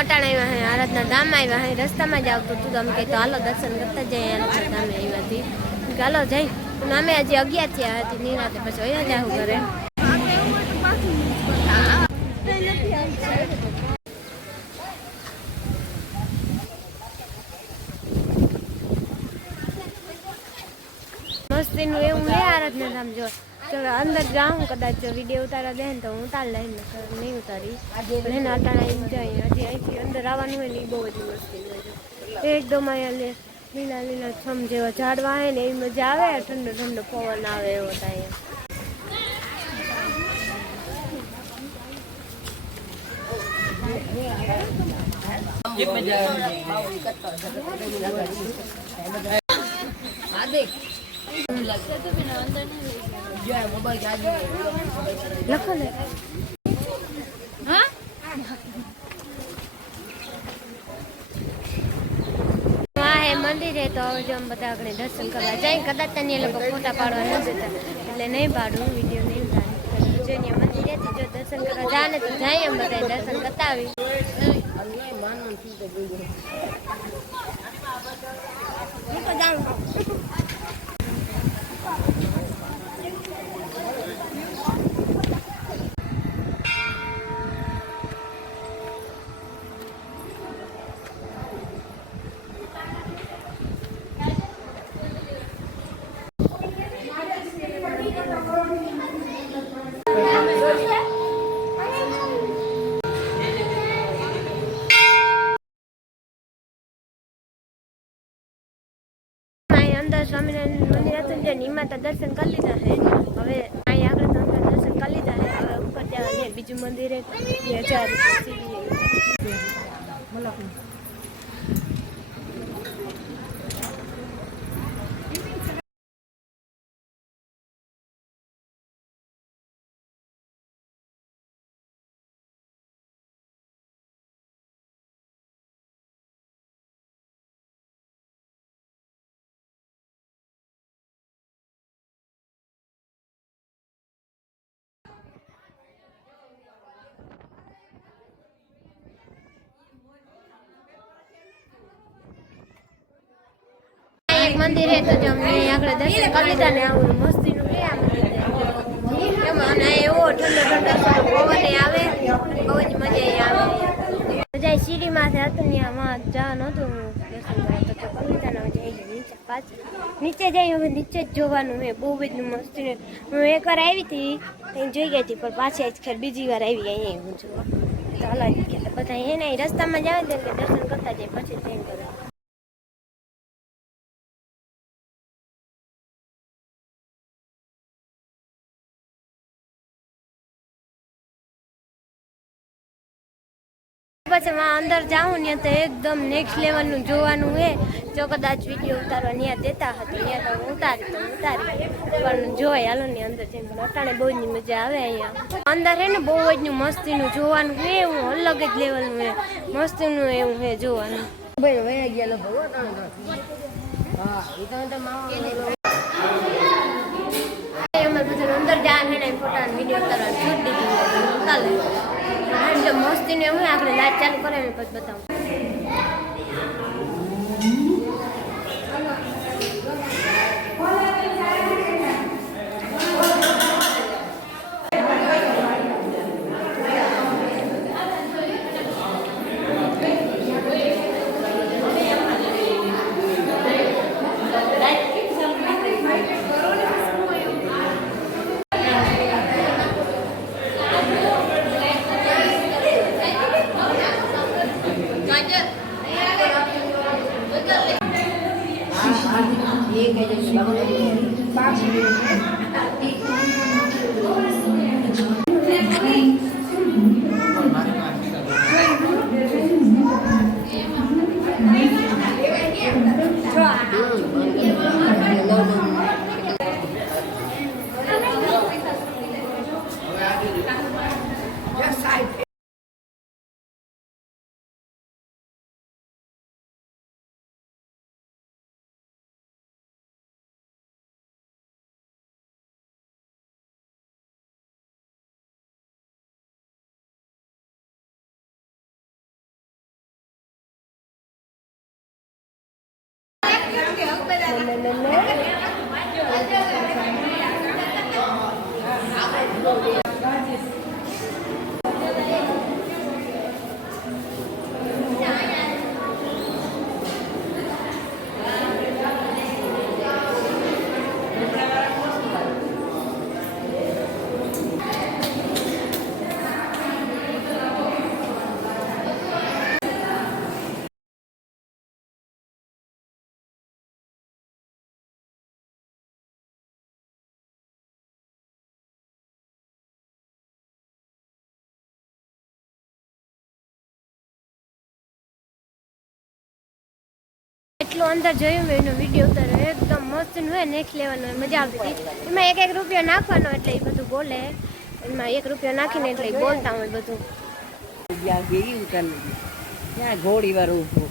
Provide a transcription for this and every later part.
अटाण आव्या हैं आराधना धाम आव्या हैं रस्ता में ज आवतुं हतुं तो अमे कहीए तो हालो दर्शन करता जाए आराधना धामे आव्या हती हालो जाई पण अमे हजी 11 थया हती निराते पछी वया जाहु घरे मस्ती नु एवं है आराधना धाम जो चलो अंदर जाऊँ कदाच वीडियो उतारा दे तो हूँ उतार लई नहीं उतारी पण एना अटाणा एंजॉय हजी अहींथी अंदर आववानुं होय ने बहु ज मस्ती एकदम अहींया लीला लीला छम जेवा झाड़वा है ने एवी मजा आवे ठंडो ठंडो पवन आवे एवो तो अहींया लखो ले हाँ है मंदिर है तो जो हम बता दर्शन करवा जाए कदाच तने लोग फोटा पाड़वा न देता એટલે नहीं पाड़ू वीडियो नहीं उतारू जो ने मंदिर है जो दर्शन करवा जाने तो जाए हम बता दर्शन करता आवी अंदर स्वामीनारायण मंदिर હતું જે નિમાતા દર્શન કરી લીધા છે હવે અહીં આગળ તો અંદર દર્શન કરી લીધા છે હવે ઉપર ત્યાં છે બીજું મંદિર છે 2000 સીડી एक मंदिर है तो जो हमने आगे दर्शन कर लीधा ने आ मस्ती नु है आ मंदिर एमां ने एवो ठंडो ठंडो पवन आवे बહુ જ મજા આવે મજા સીડી માથે હતું ને આમાં જવાનું હતું દર્શન કરવા તો કરી લીધા ને જઈ નીચે પાછું નીચે જઈ હવે નીચે જ જોવાનું હે બહુ જ મસ્તી ને હું એકવાર આવી હતી ત્યાં જોઈ ગઈ હતી પણ પાછી આજ ખેર બીજી વાર આવી અહીંયા હું જોવા ચાલો બધા એને રસ્તામાં જ આવે એટલે દર્શન કરતા જાય પછી જઈને બધા પછી અંદર જાઉં ને તો એકદમ નેક્સ્ટ લેવલનું જોવાનું હે જો કદાચ વિડીયો ઉતારવા ત્યાં દેતા હતો ત્યાં તો ઉતારી પણ જોઈ હાલો ને અંદર જઈને અટાણે બહુ જ મજા આવે અહીંયા અંદર હે ને બહુ જ મસ્તીનું જોવાનું હે એવું અલગ જ લેવલનું હે મસ્તીનું એવું હે જોવાનું ભાઈ વયા ગયા લગભગ હા એ તો માવા અમારે બધા અંદર જાય ને ફોટા વિડીયો ઉતારવા છૂટ દીધી ચાલે મસ્તી ને હું આપણે લાઈટ ચાલુ કરે ને પછી બતાવું એટલું અંદર જોયું મેં એનો વિડીયો ઉતાર્યો એકદમ મસ્ત હોય નેક્સ્ટ લેવલનો મજા આવતી હતી એમાં એક રૂપિયો નાખવાનો એટલે એ બધું બોલે એમાં 1 રૂપિયો નાખીને એટલે બોલતા હોય બધું ત્યાં ઘોડી વાર ઉભો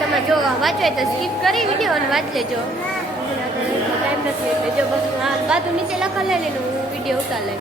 તમે જો વાંચો તો સ્કીપ કરી વિડીયો અને વાંચ લેજો ટાઈમ નથી એટલે જો બધું બાજુ નીચે લખેલું હું વિડીયો ઉતાર લઈ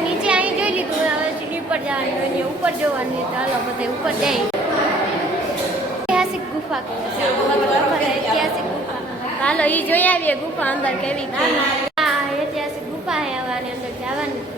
નીચે અહીં જોઈ લીધું હવે સીડી ઉપર જવાનું ઉપર જોવાની ચાલો બધા ઉપર જઈ ઐતિહાસિક ગુફા ઐતિહાસિક ગુફા ચાલો એ જોઈ આવીએ ગુફા અંદર કેવી ઐતિહાસિક ગુફા હે હવે અંદર જવાની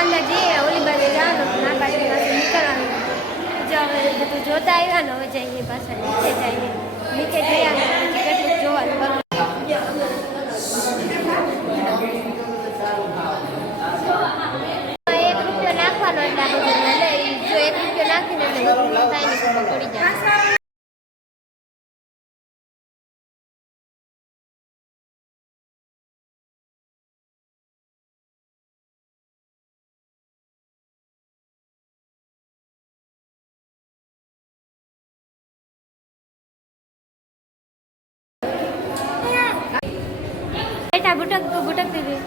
દુકાનદાર જઈએ ઓલી બાજુ જવાનું આ બાજુ પાછું નીકળવાનું. જો હવે બધું જોતા આવ્યા ને હવે જઈએ પાછા નીચે જઈએ. નીચે ગયા ને પછી કેટલું જોવાનું ₹1 નાખવાનો એટલે આ બધું એટલે જો ₹1 નાખીને એટલે બધું થાય ને ખબર પડી જાય. બેટા ભટકતી ગઈ.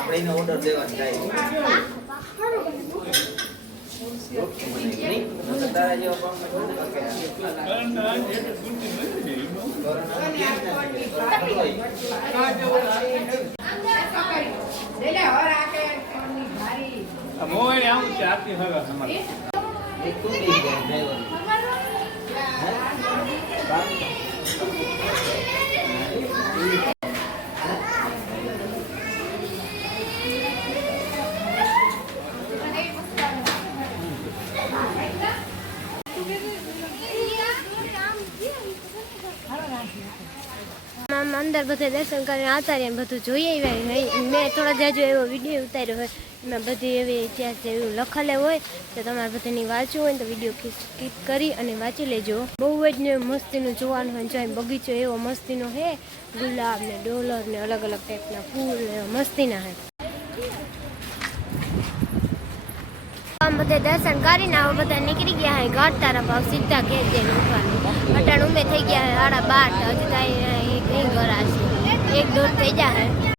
આપણે ઓર્ડર દેવાનું થાય તારા જેવા અંદર બધે દર્શન કરીને આચાર્ય બધું જોઈએ મેં થોડા જાજો એવો વિડીયો ઉતાર્યો હોય એમાં બધી એવી ઇતિહાસ જેવું લખેલે હોય તો તમારે બધાની વાંચવું હોય તો વિડીયો ક્લિક કરી અને વાંચી લેજો. બહુ જ ને મસ્તીનું જોવાનું હોય જાય બગીચો એવો મસ્તીનો હે ગુલાબ ને ડોલર ને અલગ અલગ ટાઈપના ફૂલ ને મસ્તીના હે. આમ બધે દર્શન કરીને આવો બધા નીકળી ગયા હે ઘાટ તરફ આવ સીધા ઘેર જઈને ઉઠવાનું. અટાણ ઉમે થઈ ગયા હે 12:30 હજી એક ઘર છે 1-1.5 થઈ જાય.